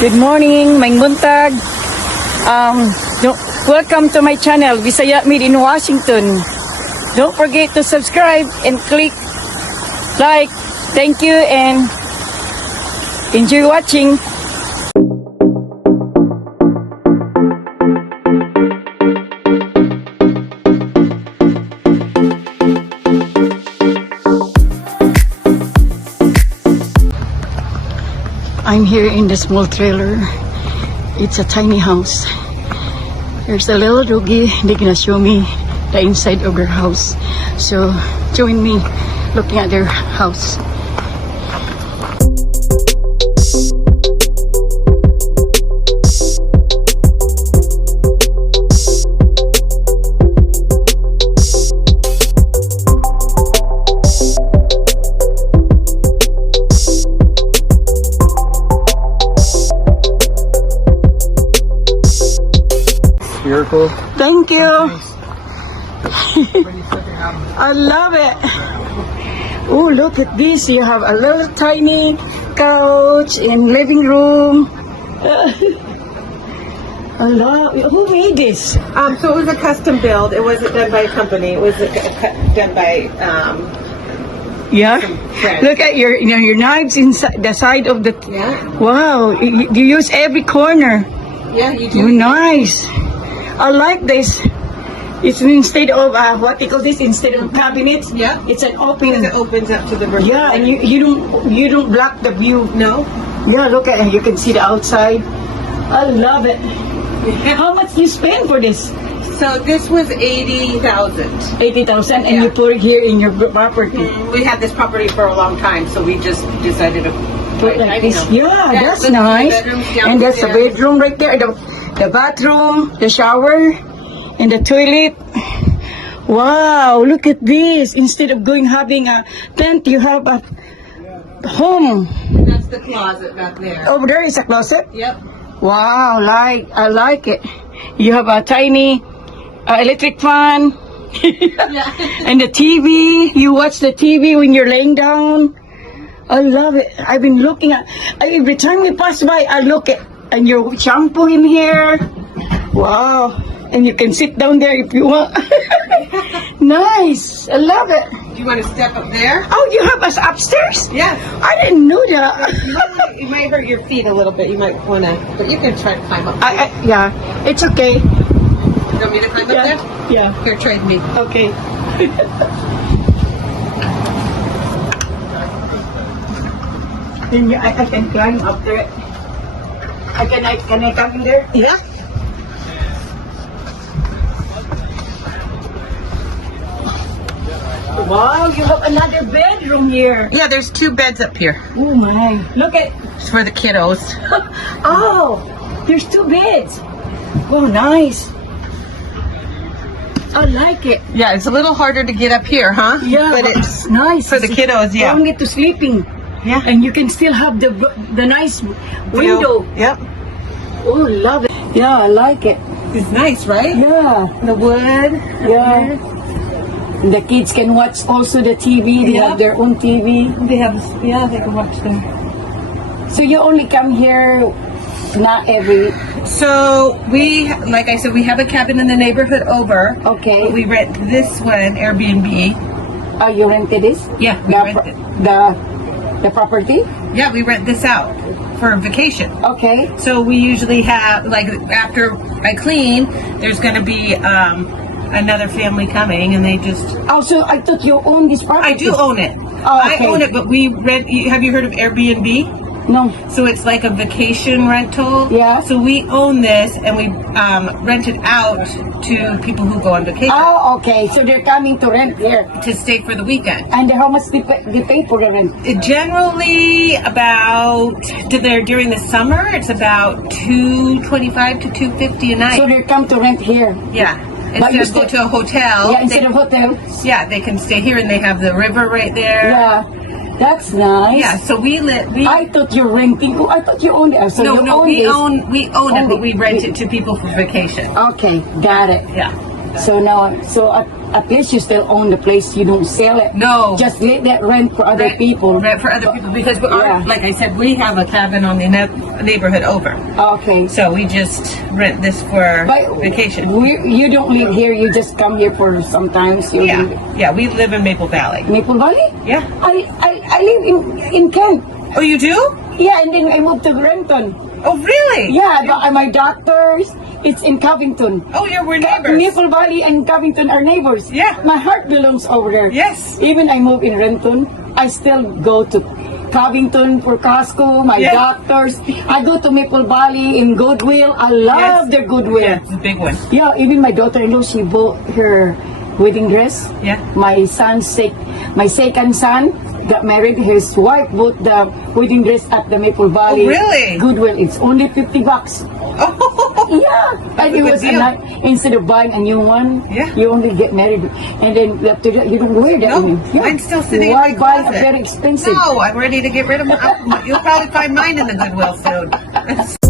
Good morning, Maing Buntag. Welcome to my channel, Visaya Made in Washington. Don't forget to subscribe and click like. Thank you and enjoy watching. I'm here in the small trailer. It's a tiny house. There's a little doggy. They're gonna show me the inside of their house. So join me looking at their house. Miracle. Thank you. I love it. Oh, look at this. You have a little tiny couch in living room. I love it. Who made this? So it was a custom build. It wasn't done by a company. It was done by Yeah. friends. Look at your knives inside the side of the. Yeah. Wow. You use every corner. Yeah, you Oh, do. nice. I like this. It's instead of what they call this, instead of cabinets. Yeah. It's an open. It opens up to the veranda. Yeah, and you don't block the view. No. Yeah, look at it. You can see the outside. I love it. How much you spend for this? So this was 80,000. 80,000, and Yeah. you put it here in your property. We had this property for a long time, so we just decided to Put like this. Yeah, that's the nice. bedrooms And that's a downstairs. bedroom right there. The bathroom, the shower, and the toilet. Wow, look at this. Instead of having a tent, you have a home. That's the closet back there. Over there is a closet. Yep. Wow, I like it. You have a tiny electric fan. Yeah. And the TV. You watch the TV when you're laying down. I love it. I've been looking at every time we pass by. I look at and your shampoo in here. Wow. And you can sit down there if you want. Nice. I love it. Do you want to step up there? Oh, you have us upstairs? Yeah. I didn't know that. You might hurt your feet a little bit. You might want to, but you can try to climb up. Yeah, it's okay. You want me to climb up Yeah. there? Yeah. Here, trade me. Okay. Then I can climb up there. Can I come in there? Yeah. Wow, you have another bedroom here. Yeah, there's 2 beds up here. Oh my. Look at, It's for the kiddos. oh, there's 2 beds. Oh, nice. I like it. Yeah, it's a little harder to get up here, huh? Yeah, But it's nice. for the kiddos, yeah. Long to sleeping. Yeah. And you can still have the nice window. Yep. Oh, love it. Yeah, I like it. It's nice, right? Yeah. The wood. Yeah. The kids can watch also the TV. They Yeah. have their own TV. They have, yeah, they can watch them. So you only come here not every. So we, like I said, we have a cabin in the neighborhood over. Okay. But we rent this one, Airbnb. Oh, you rented this? Yeah, we The, rent it. the property? Yeah, we rent this out for vacation. Okay. So we usually have, like, after I clean, there's going to be another family coming, and they just. Oh, so I thought you own this property. I do own it. Oh, okay. I own it, but we rent. Have you heard of Airbnb? No. So it's like a vacation rental. Yeah. So we own this, and we rent it out to people who go on vacation Oh, okay. So they're coming to rent here. to stay for the weekend. And how much they pay for the rent? Generally, during the summer, it's about $225 to $250 a night. So they come to rent here. Yeah. But you Instead of go stay- to a hotel. Yeah, instead they, of hotel. yeah, they can stay here, and they have the river right there. Yeah. That's nice. Yeah. So we I thought you're renting. Oh, I thought you owned it. So you no, own we this. own it, Own but it. we rent it to people for vacation. Okay, got it. Yeah. So now, at least you still own the place. You don't sell it. No. Just let that rent for other people. Rent for other people because Yeah. like I said, we have a cabin on the neighborhood over, Okay. so we just rent this for But vacation. you don't live here. You just come here for sometimes. You live- Yeah, we live in Maple Valley. Maple Valley. Yeah. I live in Kent. Oh, you do? Yeah, and then I moved to Renton. Oh, really? Yeah, but my doctors, it's in Covington. Oh, yeah, we're neighbors. Maple Valley and Covington are neighbors. Yeah. My heart belongs over there. Yes. Even I move in Renton, I still go to Covington for Costco, my Yeah. doctors. I go to Maple Valley in Goodwill. I love Yes. their Goodwill. Yeah, it's a big one. Yeah, even my daughter-in-law, she bought her wedding dress. Yeah. My second son got married. His wife bought the wedding dress at the Maple Valley. really? Goodwill. It's only $50. Oh, Yeah, and it good was deal. instead of buying a new one, Yeah. you only get married, and then after that you don't wear that no, anymore. Yeah. mine's still sitting Why in my buy a closet. very expensive? No, I'm ready to get rid of mine. You'll probably find mine in the Goodwill soon.